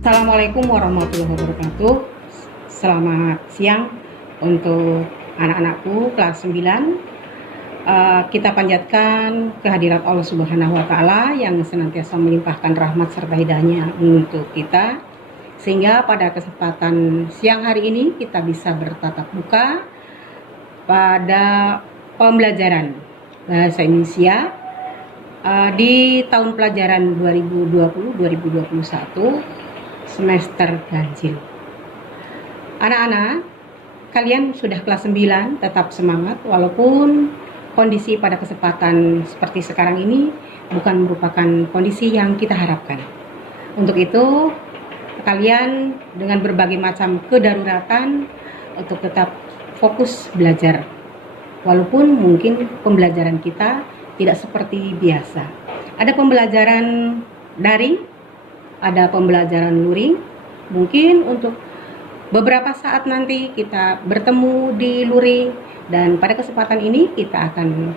Assalamualaikum warahmatullahi wabarakatuh. Selamat siang untuk anak-anakku kelas 9. Kita panjatkan kehadirat Allah Subhanahu wa Ta'ala yang senantiasa melimpahkan rahmat serta hidayahnya untuk kita, sehingga pada kesempatan siang hari ini kita bisa bertatap muka pada pembelajaran bahasa Indonesia di tahun pelajaran 2020-2021 semester ganjil. Anak-anak, kalian sudah kelas 9, tetap semangat walaupun kondisi pada kesempatan seperti sekarang ini bukan merupakan kondisi yang kita harapkan. Untuk itu, kalian dengan berbagai macam kedaruratan untuk tetap fokus belajar. Walaupun mungkin pembelajaran kita tidak seperti biasa. Ada pembelajaran daring, ada pembelajaran luring. Mungkin untuk beberapa saat nanti kita bertemu di luring, dan pada kesempatan ini kita akan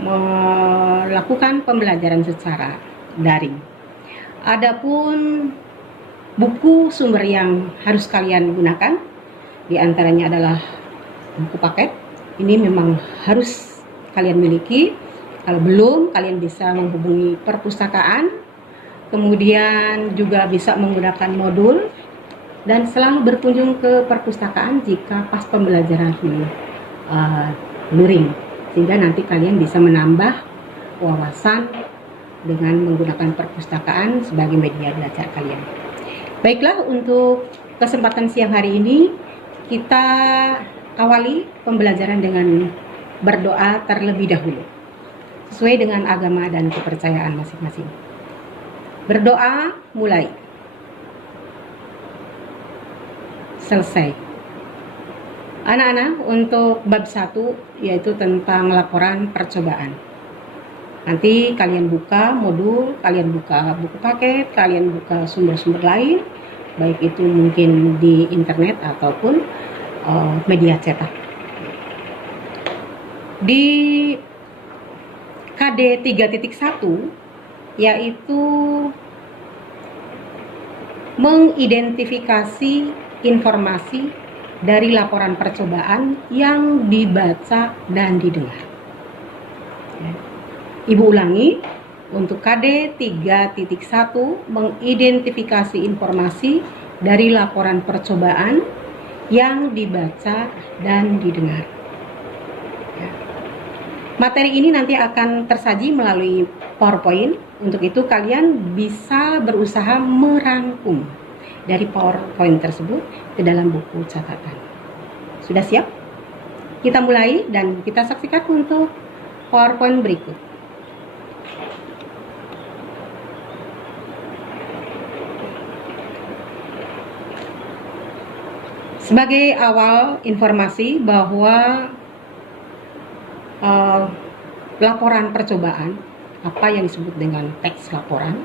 melakukan pembelajaran secara daring. Adapun buku sumber yang harus kalian gunakan, di antaranya adalah buku paket. Ini memang harus kalian miliki. Kalau belum, kalian bisa menghubungi perpustakaan. Kemudian juga bisa menggunakan modul dan selalu berkunjung ke perpustakaan jika pas pembelajaran luring, sehingga nanti kalian bisa menambah wawasan dengan menggunakan perpustakaan sebagai media belajar kalian. Baiklah, untuk kesempatan siang hari ini kita awali pembelajaran dengan berdoa terlebih dahulu sesuai dengan agama dan kepercayaan masing-masing. Berdoa mulai. Selesai. Anak-anak, untuk bab 1 yaitu tentang laporan percobaan. Nanti kalian buka modul, kalian buka buku paket, kalian buka sumber-sumber lain, baik itu mungkin di internet ataupun media cetak. Di KD 3.1 yaitu mengidentifikasi informasi dari laporan percobaan yang dibaca dan didengar. Ibu ulangi, untuk KD 3.1 mengidentifikasi informasi dari laporan percobaan yang dibaca dan didengar. Materi ini nanti akan tersaji melalui PowerPoint. Untuk itu kalian bisa berusaha merangkum dari PowerPoint tersebut ke dalam buku catatan. Sudah siap? Kita mulai dan kita saksikan untuk PowerPoint berikut. Sebagai awal informasi bahwa laporan percobaan, apa yang disebut dengan teks laporan,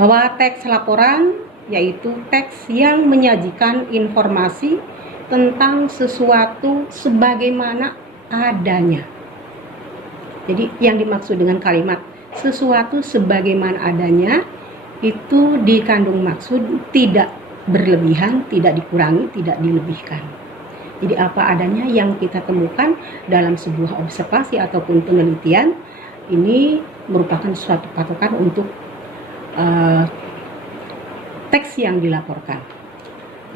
bahwa teks laporan yaitu teks yang menyajikan informasi tentang sesuatu sebagaimana adanya. Jadi yang dimaksud dengan kalimat sesuatu sebagaimana adanya itu dikandung maksud tidak berlebihan, tidak dikurangi, tidak dilebihkan. Jadi apa adanya yang kita temukan dalam sebuah observasi ataupun penelitian, ini merupakan suatu patokan untuk teks yang dilaporkan.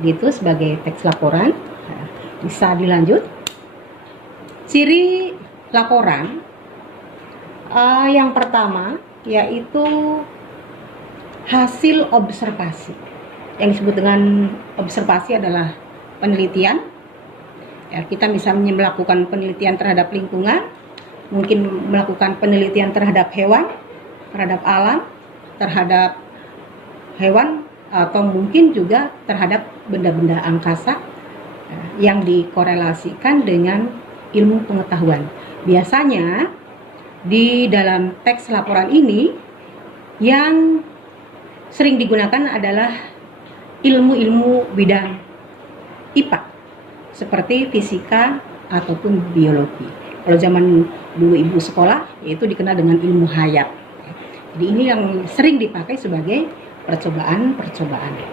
Itu sebagai teks laporan. Bisa dilanjut. Ciri laporan yang pertama yaitu hasil observasi. Yang disebut dengan observasi adalah penelitian. Ya, kita bisa melakukan penelitian terhadap lingkungan, mungkin melakukan penelitian terhadap hewan, terhadap alam, terhadap hewan, atau mungkin juga terhadap benda-benda angkasa yang dikorelasikan dengan ilmu pengetahuan. Biasanya di dalam teks laporan ini yang sering digunakan adalah ilmu-ilmu bidang IPA seperti fisika ataupun biologi. Kalau zaman dulu ibu sekolah, itu dikenal dengan ilmu hayat. Jadi ini yang sering dipakai sebagai percobaan.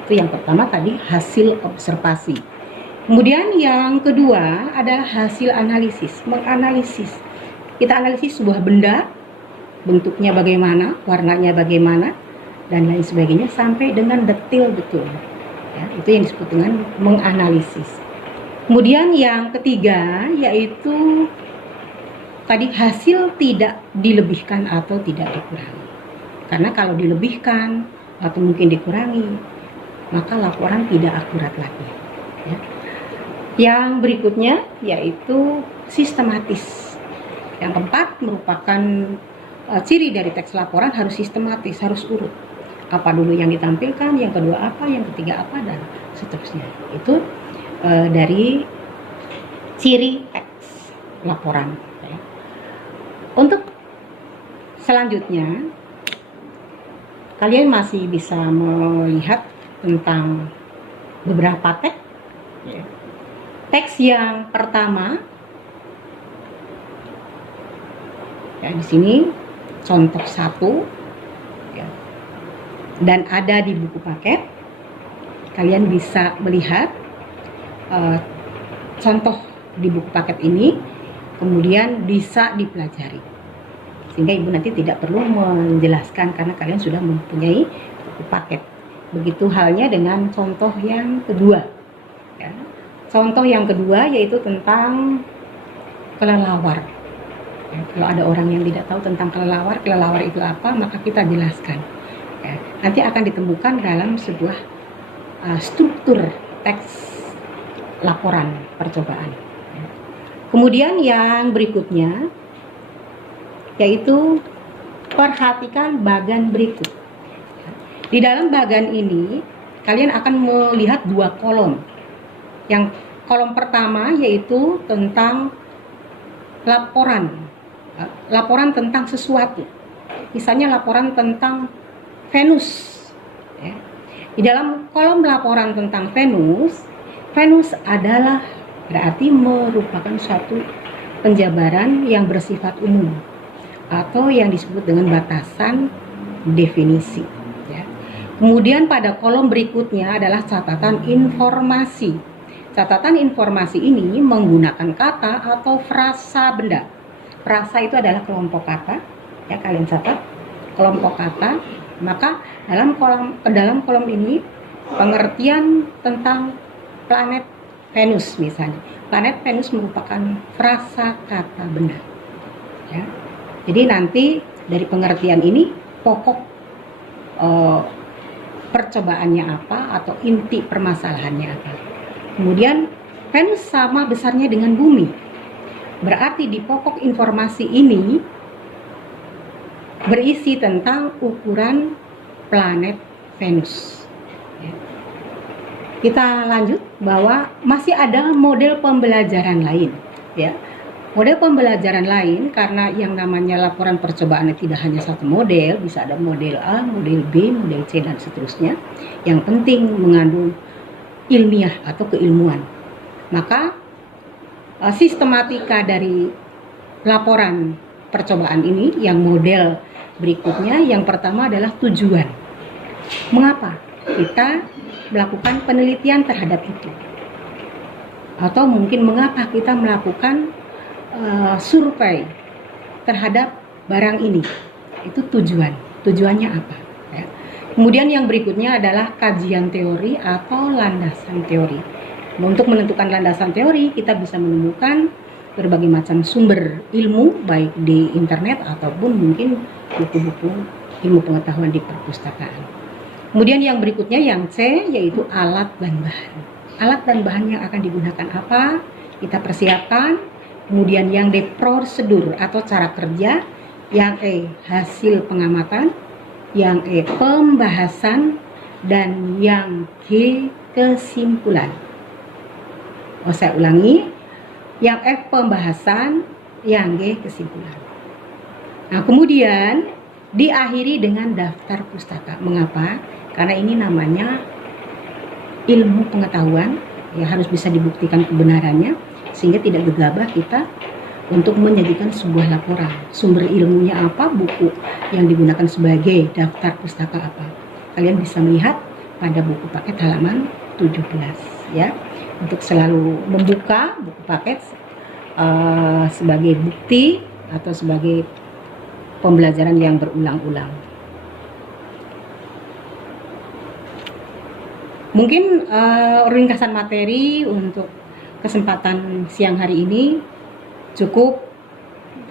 Itu yang pertama tadi, hasil observasi. Kemudian yang kedua adalah hasil analisis, menganalisis. Kita analisis sebuah benda, bentuknya bagaimana, warnanya bagaimana, dan lain sebagainya sampai dengan detail betul. Ya, itu yang disebut dengan menganalisis. Kemudian yang ketiga yaitu tadi hasil tidak dilebihkan atau tidak dikurangi. Karena kalau dilebihkan atau mungkin dikurangi, maka laporan tidak akurat lagi. Ya. Yang berikutnya yaitu sistematis. Yang keempat merupakan ciri dari teks laporan harus sistematis, harus urut. Apa dulu yang ditampilkan, yang kedua apa, yang ketiga apa, dan seterusnya. Itu dari ciri teks laporan. Ya. Untuk selanjutnya, kalian masih bisa melihat tentang beberapa teks. Ya. Teks yang pertama, ya, di sini contoh 1, ya, dan ada di buku paket. Kalian bisa melihat contoh di buku paket ini, kemudian bisa dipelajari. Sehingga ibu nanti tidak perlu menjelaskan karena kalian sudah mempunyai buku paket. Begitu halnya dengan contoh yang kedua. Ya. Contoh yang kedua yaitu tentang kelelawar. Ya, kalau ada orang yang tidak tahu tentang kelelawar itu apa, maka kita jelaskan. Ya, nanti akan ditemukan dalam sebuah struktur teks laporan percobaan. Ya. Kemudian yang berikutnya yaitu perhatikan bagan berikut. Ya. Di dalam bagan ini kalian akan melihat 2 kolom. Yang kolom pertama yaitu tentang laporan tentang sesuatu. Misalnya laporan tentang Venus. Ya. Di dalam kolom laporan tentang Venus adalah berarti merupakan suatu penjabaran yang bersifat umum atau yang disebut dengan batasan definisi. Ya. Kemudian pada kolom berikutnya adalah catatan informasi. Catatan informasi ini menggunakan kata atau frasa benda. Frasa itu adalah kelompok kata, ya kalian catat kelompok kata. Maka dalam kolom ini pengertian tentang planet Venus misalnya. Planet Venus merupakan frasa kata benda. Ya. Jadi nanti dari pengertian ini pokok percobaannya apa atau inti permasalahannya apa. Kemudian Venus sama besarnya dengan bumi. Berarti di pokok informasi ini berisi tentang ukuran planet Venus. Ya. Kita lanjut bahwa masih ada model pembelajaran lain. Ya. Model pembelajaran lain karena yang namanya laporan percobaan tidak hanya satu model, bisa ada model A, model B, model C, dan seterusnya. Yang penting mengandung ilmiah atau keilmuan. Maka sistematika dari laporan percobaan ini yang model berikutnya, yang pertama adalah tujuan. Mengapa kita melakukan penelitian terhadap itu? Atau mungkin mengapa kita melakukan survei terhadap barang ini? Itu tujuannya apa? Ya. Kemudian yang berikutnya adalah kajian teori atau landasan teori. Untuk menentukan landasan teori, kita bisa menemukan berbagai macam sumber ilmu, baik di internet ataupun mungkin buku-buku ilmu pengetahuan di perpustakaan. Kemudian yang berikutnya yang C yaitu alat dan bahan. Alat dan bahan yang akan digunakan apa? Kita persiapkan. Kemudian yang D prosedur atau cara kerja. Yang E hasil pengamatan. Yang E pembahasan. Dan yang G kesimpulan. Saya ulangi. Yang F pembahasan. Yang G kesimpulan. Nah, kemudian diakhiri dengan daftar pustaka. Mengapa? Karena ini namanya ilmu pengetahuan, ya harus bisa dibuktikan kebenarannya, sehingga tidak gegabah kita untuk menyajikan sebuah laporan. Sumber ilmunya apa, buku yang digunakan sebagai daftar pustaka apa. kalian bisa melihat pada buku paket halaman 17 ya, untuk selalu membuka buku paket sebagai bukti atau sebagai pembelajaran yang berulang-ulang. Mungkin ringkasan materi untuk kesempatan siang hari ini cukup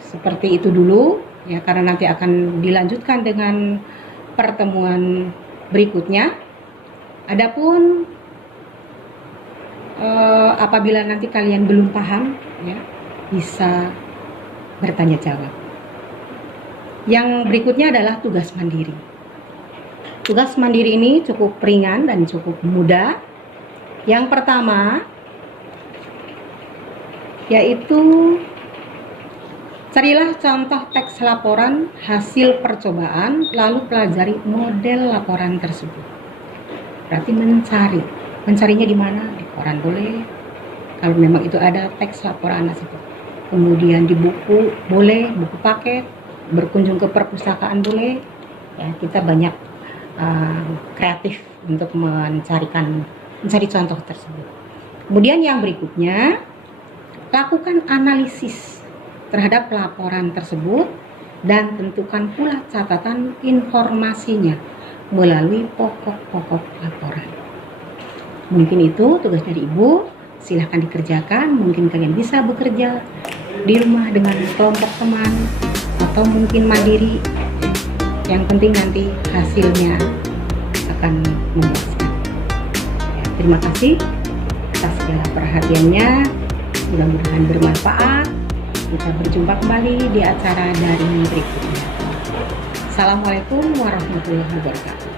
seperti itu dulu ya, karena nanti akan dilanjutkan dengan pertemuan berikutnya. Adapun apabila nanti kalian belum paham ya, bisa bertanya jawab. Yang berikutnya adalah tugas mandiri. Tugas mandiri ini cukup ringan dan cukup mudah. Yang pertama yaitu carilah contoh teks laporan hasil percobaan, lalu pelajari model laporan tersebut. Berarti mencarinya di mana? Di koran boleh, kalau memang itu ada teks laporan tersebut. Kemudian di buku boleh, buku paket, berkunjung ke perpustakaan boleh. Ya, kita banyak kreatif untuk mencari contoh tersebut. Kemudian yang berikutnya, lakukan analisis terhadap laporan tersebut dan tentukan pula catatan informasinya melalui pokok-pokok laporan. Mungkin itu tugas dari Ibu, silahkan dikerjakan. Mungkin kalian bisa bekerja di rumah dengan kelompok teman atau mungkin mandiri. Yang penting nanti hasilnya akan memuaskan. Ya, terima kasih atas segala perhatiannya. Mudah-mudahan bermanfaat. Kita berjumpa kembali di acara daring berikutnya. Assalamualaikum warahmatullahi wabarakatuh.